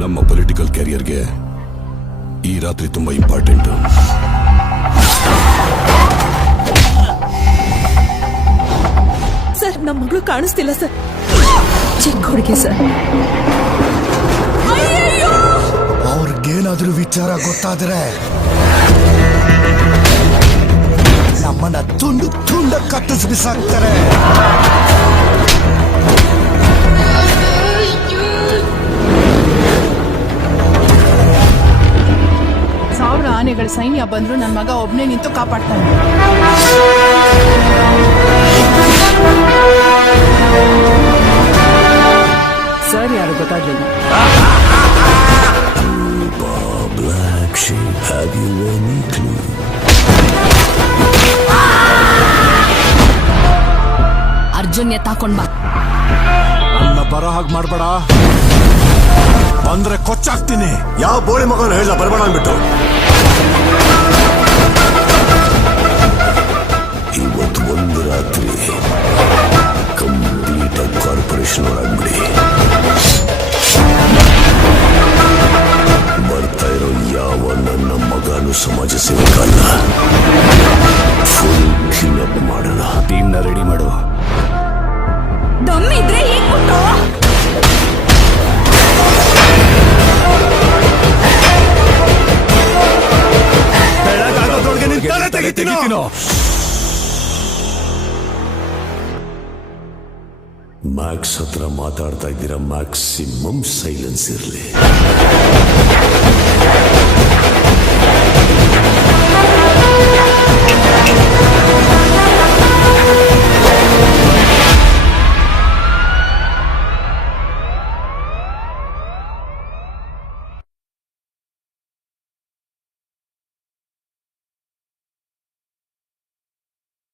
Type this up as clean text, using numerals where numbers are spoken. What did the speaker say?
ನಮ್ಮ ಪೊಲಿಟಿಕಲ್ ಕ್ಯಾರಿಯರ್ಗೆ ಈ ರಾತ್ರಿ ತುಂಬಾ ಇಂಪಾರ್ಟೆಂಟ್. ಸರ್, ನಮ್ಮ ಮಗಳು ಕಾಣಿಸ್ತಿಲ್ಲ ಸರ್. ಚಿಕ್ಕ ಹುಡುಗಿ ಸರ್. ಅವ್ರಿಗೇನಾದ್ರೂ ವಿಚಾರ ಗೊತ್ತಾದ್ರೆ ನಮ್ಮನ್ನ ತುಂಡು ತುಂಡ ಕಟ್ಟಿಸಿ ಬಿಸಾಕ್ತಾರೆ. ಸಾವಿರ ಆನೆಗಳ ಸೈನ್ಯ ಬಂದ್ರು ನನ್ನ ಮಗ ಒಬ್ನೇ ನಿಂತು ಕಾಪಾಡ್ತಾನೆ. ಸರ್ ಯಾರು ಗೊತ್ತಾಗ್ಲಿಲ್ಲ. ಅರ್ಜುನ್ ಎತ್ತಾಕೊಂಡ್ ಬಾ. ನನ್ನ ಬರೋ ಹಾಗೆ ಮಾಡ್ಬೇಡ, ಬಂದ್ರೆ ಕೊಚ್ಚಾಕ್ತೀನಿ. ಯಾವ ಬೋಳಿ ಮಗನ ಹೇಳ ಬರಬೇಡ ಅಂದ್ಬಿಟ್ಟು. ಇವತ್ತು ಒಂದು ರಾತ್ರಿ ಕಂಪ್ಲೀಟ್ ಆಗಿ ಕಾರ್ಪೊರೇಷನ್ ಒಳಗ್ಬಿಡಿ. ಬರ್ತಾ ಇರೋ ಯಾವ ನನ್ನ ಮಗನು ಸಮಾಜ ಸೇವಕಲ್ಲ. ಫುಲ್ ಕ್ಲೀನಪ್ ಮಾಡೋಣ. ಟೀಮ್ನ ರೆಡಿ ಮಾಡು. ದಮ್ಮಿದ್ರೆ ಈಗ ಕೊಟ್ಟು. ಬೆಳಗಾಗೋದ್ರೊಳಗೆ ನಿನ್ ತಲೆ ತೆಗಿತೀನೋ. ಮ್ಯಾಕ್ಸ್ ಹತ್ರ ಮಾತಾಡ್ತಾ ಇದ್ದೀರಾ, ಮ್ಯಾಕ್ಸಿಮಮ್ ಸೈಲೆನ್ಸ್ ಇರಲಿ.